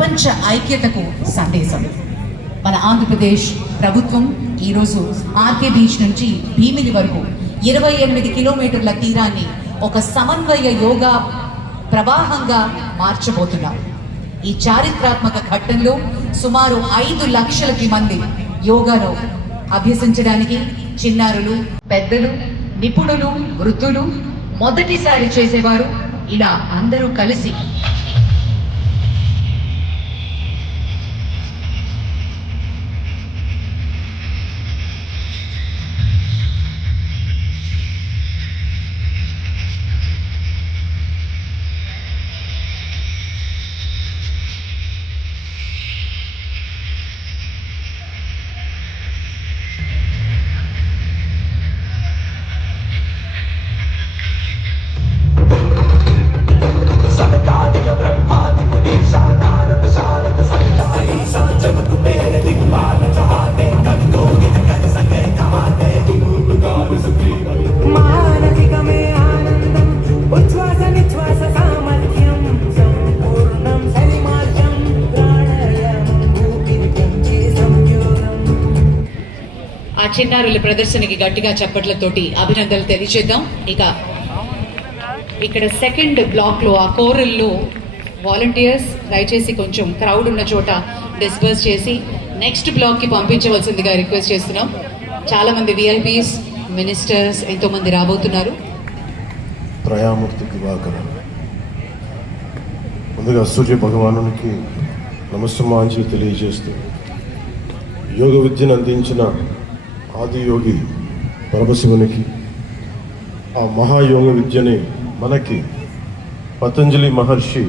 ప్రపంచ ఐక్యతకు సందేశం. మన ఆంధ్రప్రదేశ్ ప్రభుత్వం ఈరోజు ఆర్కే బీచ్ నుంచి భీమిలి వరకు 28 కిలోమీటర్ల తీరాన్ని ఒక సమన్వయ యోగా ప్రవాహంగా మార్చబోతున్నాం. ఈ చారిత్రాత్మక ఘట్టంలో సుమారు 5 లక్షలకి మంది యోగాను అభ్యసించడానికి చిన్నారులు, పెద్దలు, నిపుణులు, వృద్ధులు, మొదటిసారి చేసేవారు ఇలా అందరూ కలిసి చిన్నారుల ప్రదర్శనకి గట్టిగా చప్పట్లతోటి అభినందనలు తెలియజేద్దాం. ఇక్కడ సెకండ్ బ్లాక్ లో ఆ కోరల్లో వాలంటీర్స్ దయచేసి కొంచెం క్రౌడ్ ఉన్న చోట డిస్పర్స్ చేసి నెక్స్ట్ బ్లాక్ కి పంపించవలసిందిగా రిక్వెస్ట్ చేస్తున్నాం. చాలా మంది విఐపీస్, మినిస్టర్స్ ఎంతో మంది రాబోతున్నారు. త్రయామూర్తి దివాకరం. ముందుగా సూర్య భగవానునికి నమస్సమాంజలి తెలియజేస్తూ యోగ విద్యను అందించిన ఆదియోగి పరమశివునికి, ఆ మహాయోగ విద్యని మనకి పతంజలి మహర్షి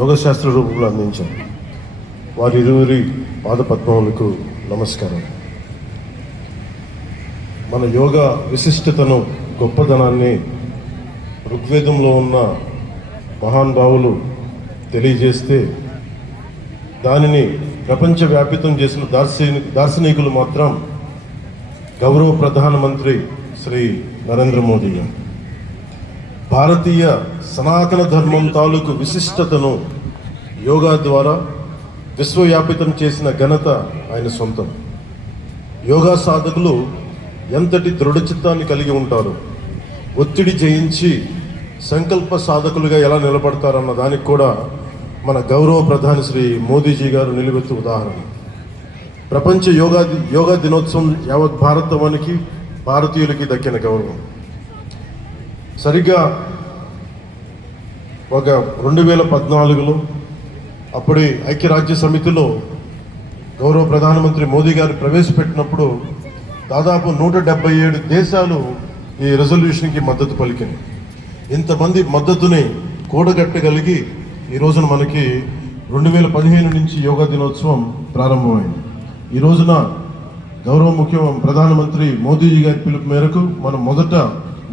యోగశాస్త్ర రూపంలో అందించారు. వారిరువురి పాదపద్మములకు నమస్కారం. మన యోగ విశిష్టతను, గొప్పదనాన్ని ఋగ్వేదంలో ఉన్న మహానుభావులు తెలియజేస్తే దానిని ప్రపంచవ్యాపితం చేసిన దార్శనికులు మాత్రం గౌరవ ప్రధానమంత్రి శ్రీ నరేంద్ర మోదీ గారు. భారతీయ సనాతన ధర్మం తాలూకు విశిష్టతను యోగా ద్వారా విశ్వవ్యాపితం చేసిన ఘనత ఆయన సొంతం. యోగా సాధకులు ఎంతటి దృఢచిత్తాన్ని కలిగి ఉంటారు, ఒత్తిడి జయించి సంకల్ప సాధకులుగా ఎలా నిలబడతారన్న దానికి కూడా మన గౌరవ ప్రధాని శ్రీ మోదీజీ గారు నిలువెత్తు ఉదాహరణ. ప్రపంచ యోగా దినోత్సవం యావత్ భారతవానికి, భారతీయులకి దక్కిన గౌరవం. సరిగ్గా ఒక 2014లో అప్పుడే ఐక్యరాజ్య సమితిలో గౌరవ ప్రధానమంత్రి మోదీ గారు ప్రవేశపెట్టినప్పుడు దాదాపు 177 దేశాలు ఈ రెజల్యూషన్కి మద్దతు పలికినాయి. ఇంతమంది మద్దతుని కూడగట్టగలిగి ఈ రోజున మనకి 2015 నుంచి యోగా దినోత్సవం ప్రారంభమైంది. ఈ రోజున గౌరవ ప్రధానమంత్రి మోదీజీ గారి పిలుపు మేరకు మనం మొదట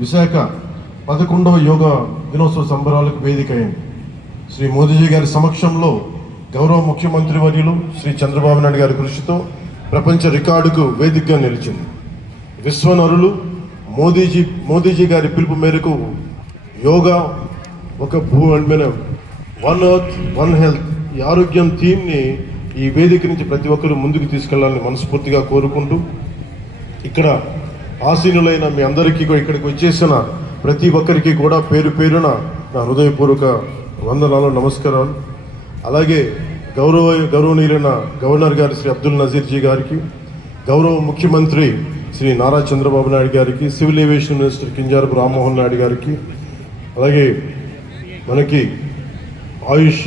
విశాఖ 11వ యోగా దినోత్సవ సంబరాలకు వేదిక అయింది. శ్రీ మోదీజీ గారి సమక్షంలో గౌరవ ముఖ్యమంత్రి వర్యులు శ్రీ చంద్రబాబు నాయుడు గారి కృషితో ప్రపంచ రికార్డుకు వేదికగా నిలిచింది. విశ్వనరులు మోదీజీ గారి పిలుపు మేరకు యోగా ఒక వన్ ఎర్త్ వన్ హెల్త్, ఈ ఆరోగ్యం థీమ్ని ఈ వేదిక నుంచి ప్రతి ఒక్కరూ ముందుకు తీసుకెళ్లాలని మనస్ఫూర్తిగా కోరుకుంటూ, ఇక్కడ ఆసీనులైన మీ అందరికీ ఇక్కడికి వచ్చేసిన ప్రతి ఒక్కరికి కూడా పేరు పేరున నా హృదయపూర్వక వందనాలు, నమస్కారాలు. అలాగే గౌరవనీయులైన గవర్నర్ గారు శ్రీ అబ్దుల్ నజీర్ జీ గారికి, గౌరవ ముఖ్యమంత్రి శ్రీ నారా చంద్రబాబు నాయుడు గారికి, civil aviation minister Kinjarapu Rammohan Naidu గారికి, అలాగే మనకి Ayush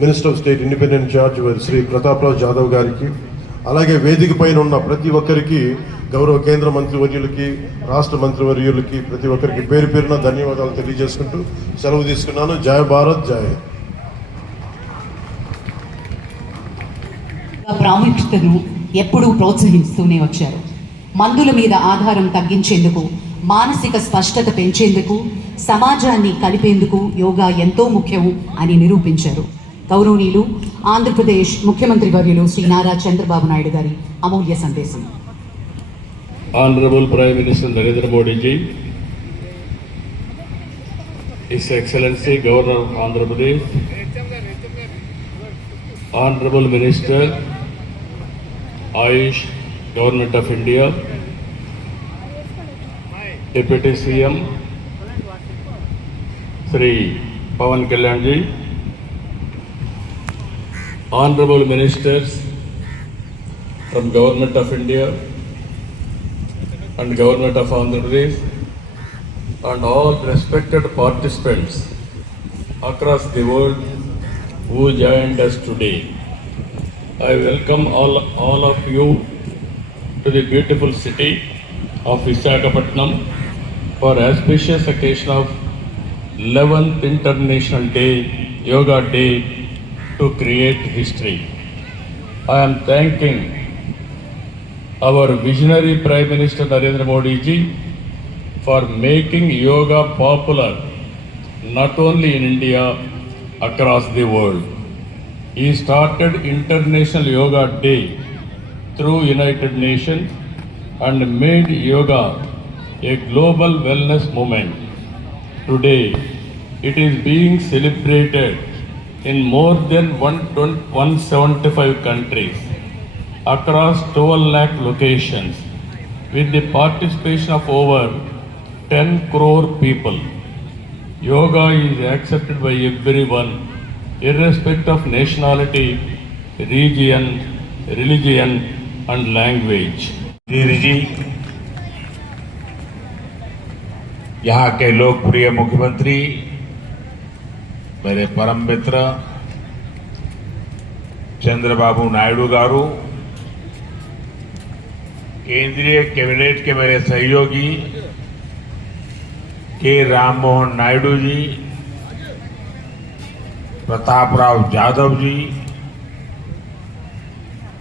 minister of state independent charge Shri Prataprao Jadhav గారికి, అలాగే వేదిక పైన ఉన్న ప్రతి ఒక్కరికి, గౌరవ కేంద్ర మంత్రివర్యులకి, రాష్ట్ర మంత్రివర్యులకి, ప్రతి ఒక్కరికి పేరు పేరున ధన్యవాదాలు తెలియజేసుకుంటూ సెలవు తీసుకున్నాను. జై భారత్, జై. ప్రాముఖ్యతను ఎప్పుడూ ప్రోత్సహిస్తూనే వచ్చారు. మందుల మీద ఆధారం తగ్గించేందుకు, మానసిక స్పష్టత పెంచేందుకు, సమాజాన్ని కలిపేందుకు యోగా ఎంతో ముఖ్యం అని నిరూపించారు. గౌరవనీయులు ఆంధ్రప్రదేశ్ ముఖ్యమంత్రి వర్యులు శ్రీ నారా చంద్రబాబు నాయుడు గారి అమూల్య సందేశం. Honorable Prime Minister Narendra Modi ji, His Excellency Governor of Andhra Pradesh, Honorable Minister, Ayush, Government of India, Deputy CM, Sri Pawan Kalyan ji, Honorable Ministers from Government of India and Government of Andhra Pradesh, and all respected participants across the world who joined us today. I welcome all of you to the beautiful city of Visakhapatnam for auspicious occasion of 11th International Day, Yoga Day, to create history. I am thanking our visionary Prime Minister Narendra Modi ji for making yoga popular not only in India, across the world. He started International Yoga Day through United Nations and made yoga a global wellness movement. Today, it is being celebrated in more than 175 countries across 12 lakh locations with the participation of over 10 crore people. Yoga is accepted by everyone, irrespective of nationality, region, religion, and language. जी, यहाँ के लोकप्रिय मुख्यमंत्री, मेरे परम मित्र चंद्रबाबू नायडू गारू, केंद्रीय cabinet के मेरे सहयोगी के राम मोहन नायडू जी, प्रताप राव यादव जी,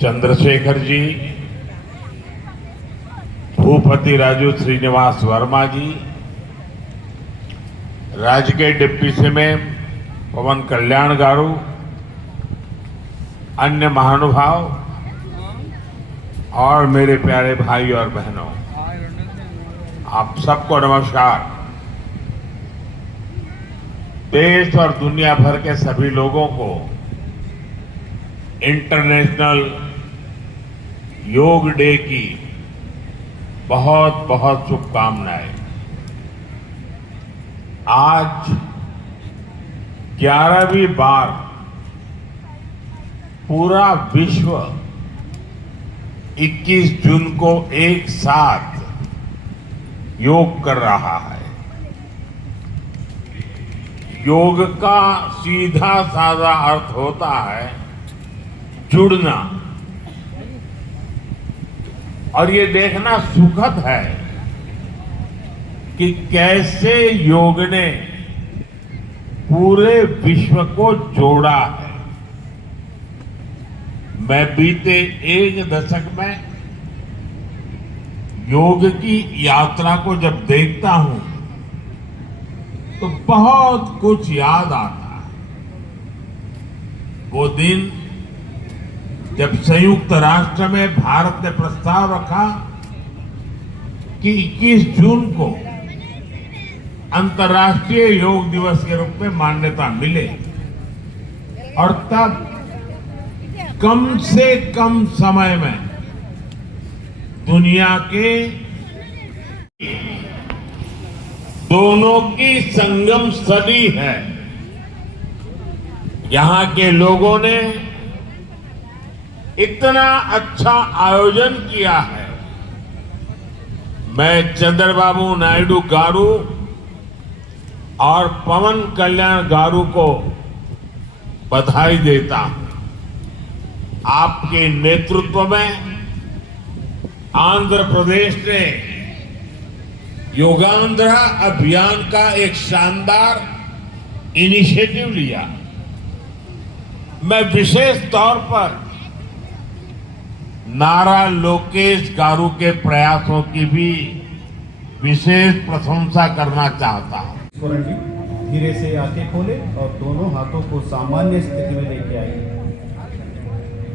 चंद्रशेखर जी, भूपति राजू श्रीनिवास वर्मा जी, राज्य के डिप्टी सीएम पवन कल्याण गारू, अन्य महानुभाव और मेरे प्यारे भाई और बहनों, आप सबको नमस्कार। देश और दुनिया भर के सभी लोगों को इंटरनेशनल योग डे की बहुत बहुत शुभकामनाएं। आज 11वीं बार पूरा विश्व 21 जून को एक साथ योग कर रहा है। योग का सीधा साधा अर्थ होता है जुड़ना, और ये देखना सुखद है कि कैसे योग ने पूरे विश्व को जोड़ा है। मैं बीते एक दशक में योग की यात्रा को जब देखता हूं तो बहुत कुछ याद आता है। वो दिन जब संयुक्त राष्ट्र में भारत ने प्रस्ताव रखा कि 21 जून को अंतर्राष्ट्रीय योग दिवस के रूप में मान्यता मिले, और तब कम से कम समय में दुनिया के दोनों की संगम स्थली है। यहां के लोगों ने इतना अच्छा आयोजन किया है। मैं चंद्रबाबू नायडू गारू और पवन कल्याण गारू को बधाई देता हूं। आपके नेतृत्व में आंध्र प्रदेश ने योगांध्रा अभियान का एक शानदार इनिशिएटिव लिया। मैं विशेष तौर पर नारा लोकेश गारू के प्रयासों की भी विशेष प्रशंसा करना चाहता हूं। स्वरंजी धीरे से आंखें खोले और दोनों हाथों को सामान्य स्थिति में लेके आइए।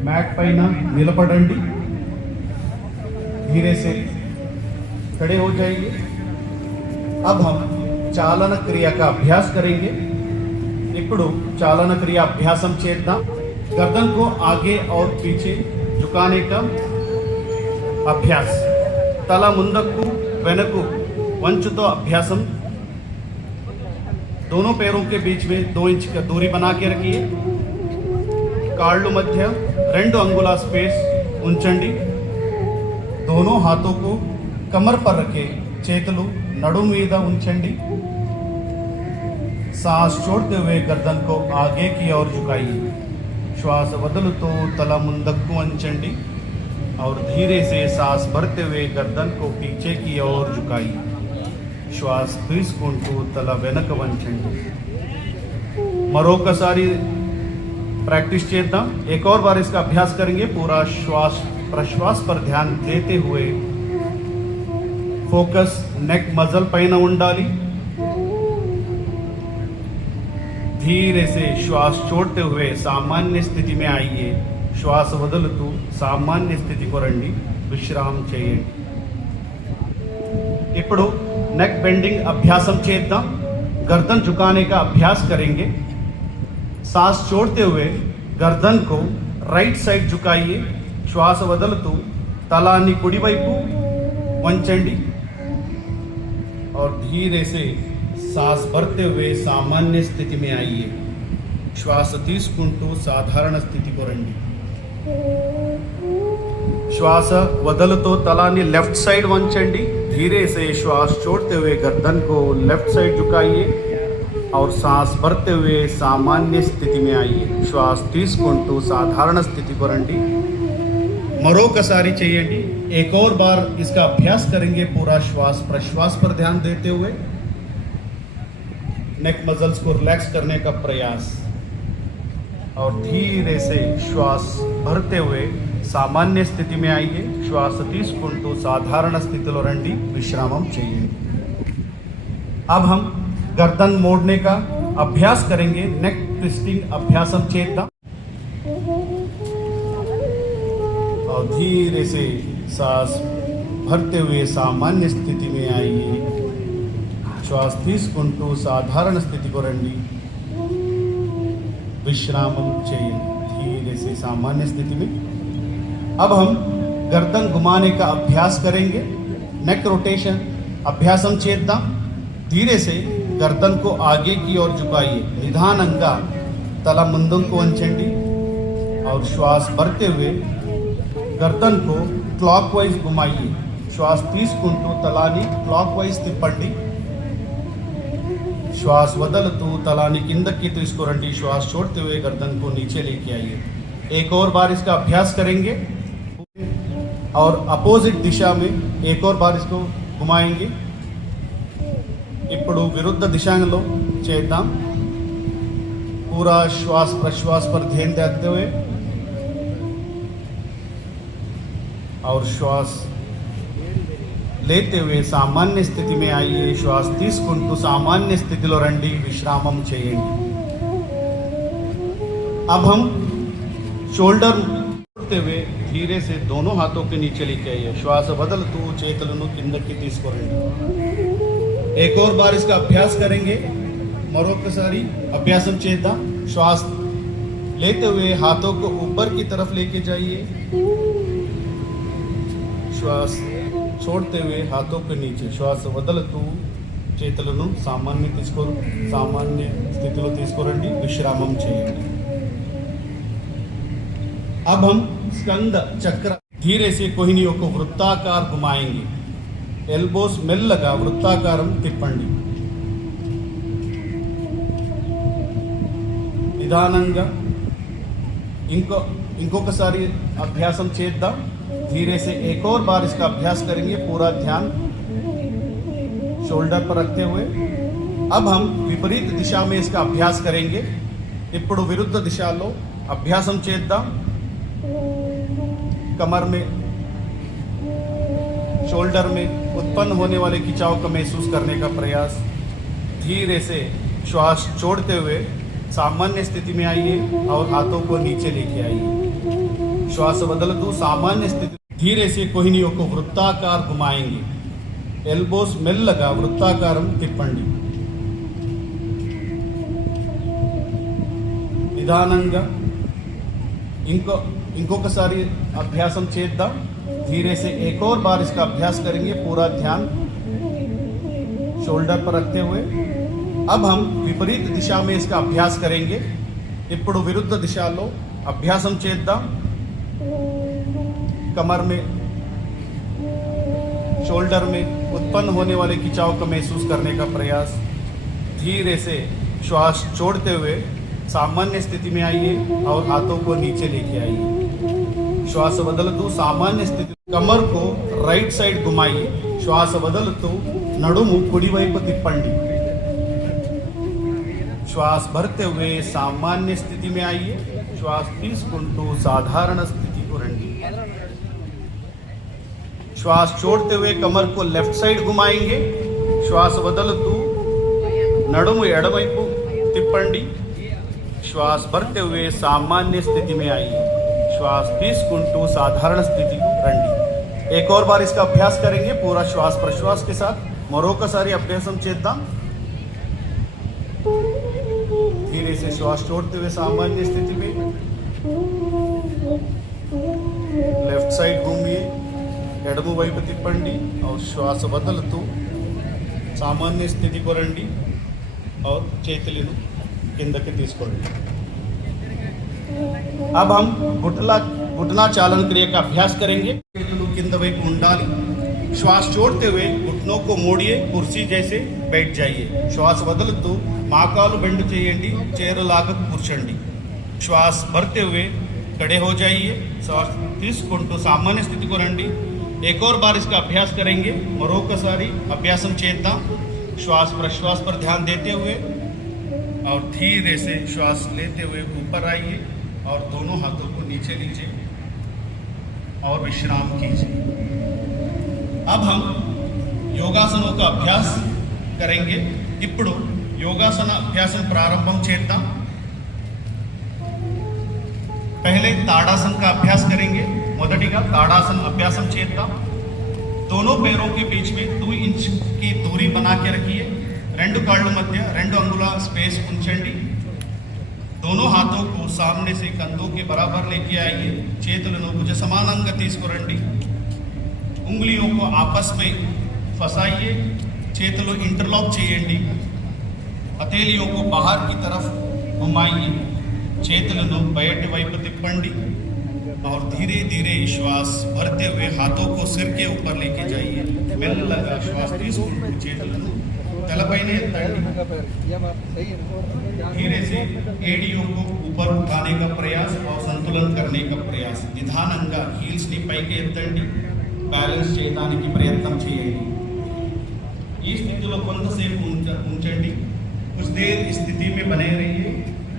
मैट पैना निलपडंडी, धीरे से खड़े हो जाएंगे। अब हम चालन क्रिया का अभ्यास करेंगे। ఇప్పుడు చాలన క్రియ అభ్యాసం చేద్దాం। गर्दन को आगे और पीछे झुकाने का अभ्यास तल मुंदक्कू वेनकू वंचुतो अभ्यासम दोनों पैरों के बीच में 2 इंच का दूरी बना के रखिए काళ్ళు मध्य 2 अंगुला स्पेस ఉంచండి दोनों हाथों को कमर पर रखे చేతులు నడు మీద ఉంచండి सांस छोड़ते हुए गर्दन को आगे की ओर झुकाइए श्वास वदलुतो तल मुंदक्कू వంచండి और धीरे से सांस भरते हुए गर्दन को पीछे की ओर झुकाइए श्वास తీసుకుంటూ తల వెనక వంచండి మరొకసారి प्रैक्टिस చేద్దాం एक और बार इसका अभ्यास करेंगे पूरा श्वास प्रश्वास पर ध्यान देते हुए फोकस नेक मजल పైన ఉండాలి धीरे से श्वास छोड़ते हुए सामान्य स्थिति में आइए श्वास వదులుతూ सामान्य स्थिति को రండి విశ్రామం చేయండి ఇప్పుడు नेक बेंडिंग अभ्यासम చేద్దాం गर्दन झुकाने का अभ्यास करेंगे सांस छोड़ते हुए गर्दन को राइट साइड झुकाइए श्वास వదులుతూ తలాన్ని కుడివైపు వంచండి और धीरे से सांस भरते हुए सामान्य स्थिति में आइए श्वास తీసుకుంటూ साधारण स्थिति को రండి श्वास వదలుతో తలాన్ని लेफ्ट साइड వంచండి धीरे से श्वास छोड़ते हुए गर्दन को लेफ्ट साइड झुकाइए और सांस भरते हुए सामान्य स्थिति में आइए श्वास తీసుకుంటూ साधारण स्थिति को రండి మరొకసారి చేయండి एक और बार इसका अभ्यास करेंगे पूरा श्वास प्रश्वास पर ध्यान देते हुए नेक मसल्स को रिलैक्स करने का प्रयास और धीरे से श्वास भरते हुए सामान्य स्थिति में आइए श्वास తీసుకుంటూ साधारण स्थितिలో రండి విశ్రామం చేయండి अब हम गर्दन मोड़ने का अभ्यास करेंगे नेक ट्विस्टिंग अभ्यासम చేద్దాం और धीरे से सांस भरते हुए सामान्य स्थिति में आइए श्वास తీసుకుంటూ साधारण स्थिति को రండి विश्रामम చేయండి धीरे से सामान्य स्थिति में अब हम गर्दन घुमाने का अभ्यास करेंगे नेक रोटेशन अभ्यासम చేద్దాం धीरे से गर्दन को आगे की ओर झुकाइए निधानंगा तला ముందుకు వంచండి और श्वास भरते हुए गर्दन को क्लॉकवाइज घुमाइए श्वास తీసుకుంటూ తలాన్ని क्लॉकवाइज తిప్పండి श्वास वदलतू तलानी किंदकी తీసుకురండి श्वास छोड़ते हुए गर्दन को नीचे लेके आइए एक और बार इसका अभ्यास करेंगे और अपोजिट दिशा में एक और बार इसको घुमाएंगे ఇప్పుడు विरुद्ध दिशाలో చేద్దాం पूरा श्वास प्रश्वास पर ध्यान देते हुए और श्वास लेते हुए सामान्य स्थिति में आइए श्वास తీసుకుంటూ सामान्य स्थितिలో రండి విశ్రామం చేయండి अब हम शोल्डर मोड़ते हुए धीरे से दोनों हाथों के नीचे लेके आइए श्वास వదలుతూ చేతులను కిందకి తీసుకురండి एक और बार इसका अभ्यास करेंगे मरोकसारी अभ्यासम చేద్దాం श्वास लेते हुए हाथों को ऊपर की तरफ लेके जाइए श्वास छोड़ते हुए हाथों के नीचे श्वास వదలుతూ చేతులను सामान्य स्थितिలో తీసుకురండి విశ్రామం చేయండి अब हम स्कंद चक्र धीरे से कोहिनियों को वृत्ताकार घुमाएंगे एल्बोस మెల్లగా వృత్తాకారం తిప్పండి నిదానంగా ఇంకొకసారి అభ్యాసం చేద్దాం धीरे से एक और बार इसका अभ्यास करेंगे पूरा ध्यान शोल्डर पर रखते हुए अब हम विपरीत दिशा में इसका अभ्यास करेंगे ఇప్పుడు विरुद्ध दिशालो अभ्यासम చేద్దాం कमर में शोल्डर में उत्पन्न होने वाले खिंचाव को महसूस करने का प्रयास धीरे से श्वास छोड़ते हुए सामान्य स्थिति में आइए और हाथों को नीचे लेके आइए श्वास వదలుతూ सामान्य स्थिति धीरे से कोहिनियों को वृत्ताकार घुमाएंगे एल्बोस మెల్లగా వృత్తాకారం తిప్పండి నిదానంగా ఇంకొకసారి అభ్యాసం చేద్దాం धीरे से एक और बार इसका अभ्यास करेंगे पूरा ध्यान शोल्डर पर रखते हुए अब हम विपरीत दिशा में इसका अभ्यास करेंगे ఇప్పుడు విరుద్ధ దిశలో అభ్యాసం చేద్దాం कमर में शोल्डर में उत्पन्न होने वाले खिंचाव को महसूस करने का प्रयास धीरे से श्वास छोड़ते हुए सामान्य स्थिति में आइए और हाथों को नीचे लेके आइए श्वास बदलतू सामान्य स्थिति कमर को राइट साइड घुमाइए श्वास बदलतू नడుము కుడి వైపు తిప్పండి श्वास भरते हुए सामान्य स्थिति में आइए श्वास తీసుకుంటూ साधारण स्थिति को రండి श्वास छोड़ते हुए कमर को लेफ्ट साइड घुमाएंगे श्वास बदलतू नడుము ఎడమవైపు తిప్పండి श्वास भरते हुए सामान्य स्थिति में आइए श्वास తీసుకుంటూ साधारण स्थिति को రండి एक और बार इसका अभ्यास करेंगे पूरा श्वास प्रश्वास के साथ మరొకసారి అభ్యాసం చేద్దాం धीरे से श्वास छोड़ते हुए सामान्य स्थिति में लेफ्ट साइड घूमिए ఎడమ వైపు తిప్పండి और श्वास बदलतू सामान्य स्थिति को రండి और చేతులను కిందకి తీసుకోండి अब हम घुटना चालन क्रिया का अभ्यास करेंगे చేతులు కింద వైపు ఉండాలి श्वास छोड़ते हुए घुटनों को मोड़िए कुर्सी जैसे बैठ जाइए श्वास बदलतू माकालु बेंड చేయండి చేరలాగా కూర్చోండి श्वास भरते हुए खड़े हो जाइए श्वास తీసుకుంటూ सामान्य स्थिति को రండి एक और बार इसका अभ्यास करेंगे మరొకసారి అభ్యాసం చేద్దాం श्वास प्रश्वास पर ध्यान देते हुए और धीरे से श्वास लेते हुए ऊपर आइए और दोनों हाथों को नीचे लीजिए और विश्राम कीजिए अब हम योगासनों का अभ्यास करेंगे ఇప్పుడు योगासन अभ्यासం प्रारंभం చేద్దాం पहले ताड़ासन का अभ्यास करेंगे మొదటిగా ताड़ासन अभ्यासం చేద్దాం दोनों पैरों के बीच में 2 इंच की दूरी बना के रखिए రెండు కాళ్ళ మధ్య 2 अंगुल स्पेस ఉంచండి दोनों हाथों को सामने से कंधों के बराबर लेके आइए చేతులను భుజ సమానంగా తీసుకురండి उंगलियों को आपस में फंसाइए చేతులు इंटरलॉक చేయండి हथेलियों को बाहर की तरफ घुमाइए చేతులను బయటి వైపు తిప్పండి और धीरे धीरे श्वास भरते हुए हाथों को सिर के ऊपर लेके जाइए మెల్లగా श्वास తీసుకుంటూ చేతులను తలపైనే ఎత్తండి धीरे से एड़ियों को ऊपर उठाने का प्रयास और संतुलन करने का प्रयास నిదానంగా హీల్స్ ని పైకి ఎత్తండి బ్యాలెన్స్ చేయడానికి ప్రయత్నం చేయండి ఈ స్థితిలో కొంతసేపు ఉంచండి कुछ देर इस स्थिति में बने रहिए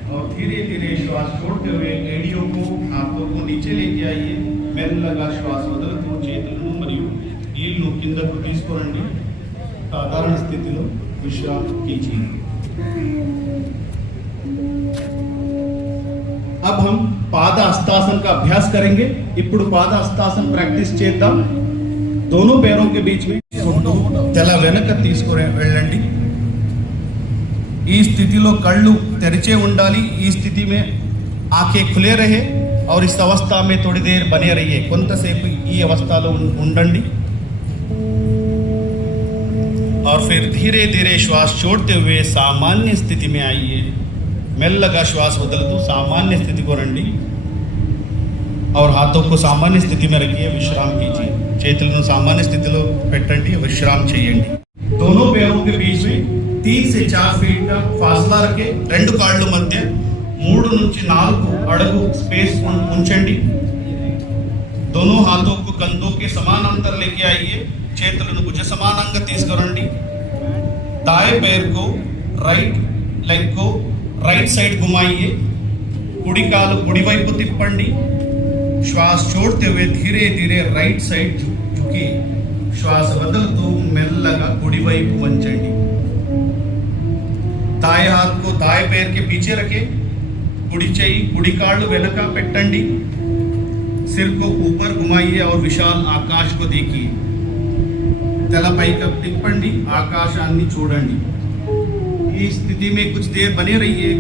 और धीरे धीरे श्वास छोड़ते हुए एड़ियों को हाथों को नीचे लेके आइए మెల్లగా శ్వాస వదులుతూ చేతులను మరియు కీళ్ళను కిందకు తీసుకురండి సాధారణ స్థితిలో విశ్రాంతి कीजिए अब हम पाद हस्तासन का अभ्यास करेंगे ఇప్పుడు పాద హస్తాసన ప్రాక్టీస్ చేద్దాం दोनों पैरों के बीच में తల వెనక తీసుకొని వెళ్ళండి ఈ స్థితిలో కళ్ళు తెరిచే ఉండాలి ఈ స్థితి में आंखें खुले रहे और इस अवस्था में थोड़ी देर बने रहिए కొంతసేపు ఈ అవస్థలో ఉండండి और फिर धीरे धीरे श्वास छोड़ते हुए सामान्य स्थिति में आइए మెల్లగా శ్వాస వదులుతూ सामान्य स्थिति को రండి और हाथों को सामान्य स्थिति में रखिए विश्राम कीजिए చేతులను सामान्य स्थितिలో పెట్టండి विश्राम చేయండి दोनों पैरों के बीच में 3 से 4 फीट का फासला रखें రెండు కాళ్ళ మధ్య 3 నుంచి 4 అడుగు स्पेस ఉంచండి दोनों हाथों को कंधों के समानांतर लेके आइए చేతులను భుజ సమానంగా తీసుకురండి दाएं पैर को राइट लेग को राइट साइड घुमाइए కుడి కాలు కుడి వైపు తిప్పండి श्वास छोड़ते हुए धीरे धीरे राइट साइड झुकी श्वास बदलतू మెల్లగా కుడి వైపు వంచండి दाएं हाथ को दाएं पैर के पीछे रखें कुड़ी చెయ్యి కుడి కాళ్ళు వెనక పెట్టండి सिर को ऊपर घुमाइए और विशाल आकाश को देखिए తల పైకి తిప్పండి ఆకాశాన్ని చూడండి ఈ స్థితి में कुछ देर बने रहिए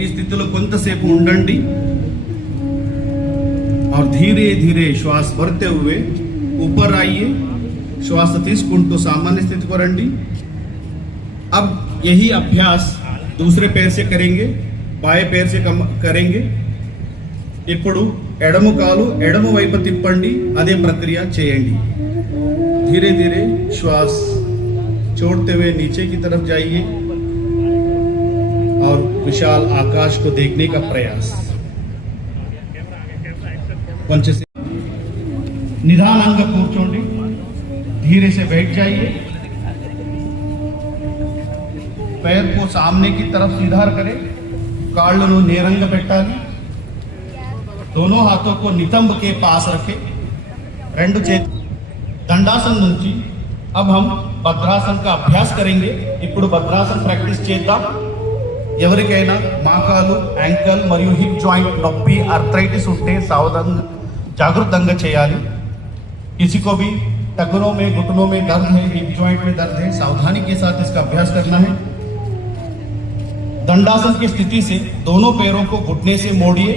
ఈ స్థితిలో కొంతసేపు ఉండండి और धीरे धीरे श्वास भरते हुए ऊपर आइए, श्वास తీసుకుంటూ सामान्य स्थिति को రండి। अब यही अभ्यास दूसरे पैर से करेंगे, बाएं पैर से करेंगे। ఇప్పుడు ఎడమ కాలు ఎడమ వైపు తిప్పండి, అదే ప్రక్రియ చేయండి। धीरे धीरे श्वास छोड़ते हुए नीचे की तरफ जाइए और विशाल आकाश को देखने का प्रयास। కొంచెం నిదానంగా కూర్చోండి, धीरे से बैठ जाइए, पैर को सामने की तरफ सीधा करें, కాళ్ళను నేరంగా పెట్టాలి। दोनों हाथों को नितंब के पास रखें, రెండు చేతులు దండాసన్ నుంచి। अब हम భద్రాసన్ का अभ्यास करेंगे। ఇప్పుడు భద్రాసన్ ప్రాక్టీస్ చేద్దాం। ఎవరికైనా మోకాలు, యాంకల్ మరియు హిప్ జాయింట్ నొప్పి, ఆర్థరైటిస్ ఉంటే సావధానంగా జాగృతంగా చేయాలి। किसी को भी टखनों में, घुटनों में दर्द है, हिप जॉइंट में दर्द है, सावधानी के साथ इसका अभ्यास करना है। दंडासन की स्थिति से दोनों पैरों को घुटने से मोड़िए।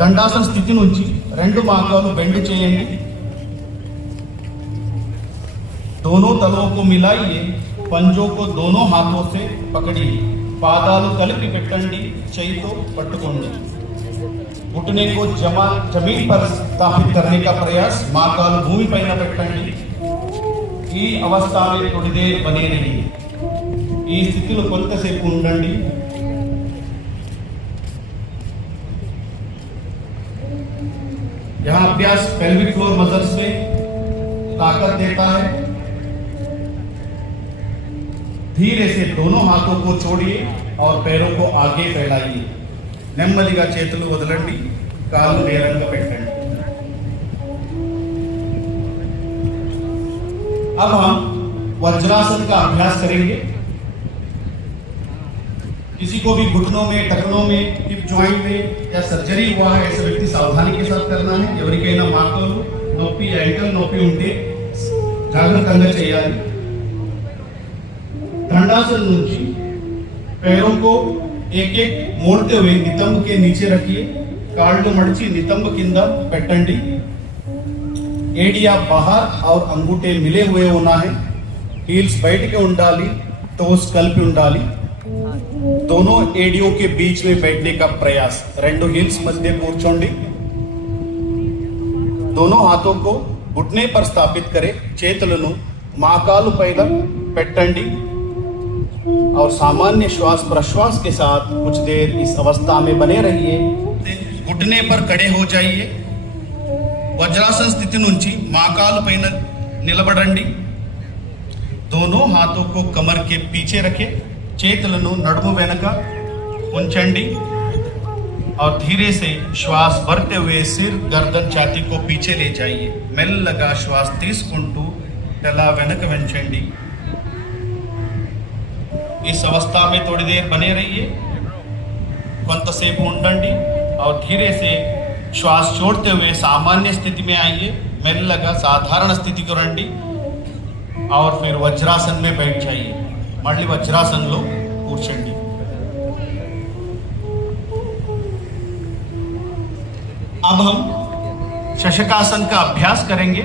दंडासन स्थिति నుంచి రెండు మోకాలు బెండ్ చేయండి, दोनों तलों को मिलाइए, पंजों को दोनों हाथों से पकड़िए, పాదాలు కలిపి పెట్టండి, చేయితో పట్టుకోండి। घुटने को जमीन पर स्थापित करने का प्रयास, మోకాలు భూమి పైన పెట్టండి। ఈ అవస్థలో थोड़ी देर बने रहिए, ఈ స్థితిలో కొంతసేపు ఉండండి। यहाँ अभ्यास पेल्विक फ्लोर मसल्स में ताकत देता है। धीरे से दोनों हाथों को छोड़िए और पैरों को आगे फैलाइए। నెమ్మదిగా చేతులు వదలండి, కాళ్ళు నేరంగా పెట్టండి। अब हम वज्रासन का अभ्यास करेंगे। किसी को भी घुटनों में, टखनों में, हिप जॉइंट में या सर्जरी हुआ है, ऐसे व्यक्ति सावधानी के साथ करना है। ఎవరికైనా మోకాలు నొప్పి, యాంకల్ నొప్పి ఉంటే జాగ్రత్తగా చేయాలి। दंडासन నుంచి पैरों को एक एक मोड़ते हुए नितंब के नीचे रखिए, కాళ్ళు మడిచి నితంబ కింద పెట్టండి। ఏడియా बाहर और अंगूठे मिले हुए होना है, हील्स బయటికి ఉండాలి, టోస్ కలిపి ఉండాలి। दोनों एडियों के बीच में बैठने का प्रयास, రెండు हील्स मध्य కూర్చోండి। दोनों हाथों को घुटने पर स्थापित करें, చేతులను మోకాలు పైన పెట్టండి और सामान्य श्वास प्रश्वास के साथ कुछ देर इस अवस्था में बने रहिए। घुटने पर खड़े हो जाइए। वज्रासन स्थिति నుంచి మోకాలు పైన నిలబడండి। दोनों हाथों को कमर के पीछे रखें, చేతులను నడుము వెనక ఉంచండి और धीरे से श्वास भरते हुए सिर, गर्दन, छाती को पीछे ले जाइए। మెల్లగా श्वास తీసుకుంటూ తల వెనక వంచండి। इस अवस्था में थोड़ी देर बने रहिए, కొంతసేపు ఉండండి और धीरे से श्वास छोड़ते हुए सामान्य स्थिति में आइए। మెల్లగా సాధారణ స్థితికి రండి और फिर वज्रासन में बैठ जाइए। మళ్ళీ వజ్రాసనంలో కూర్చోండి। अब हम शशकासन का अभ्यास करेंगे।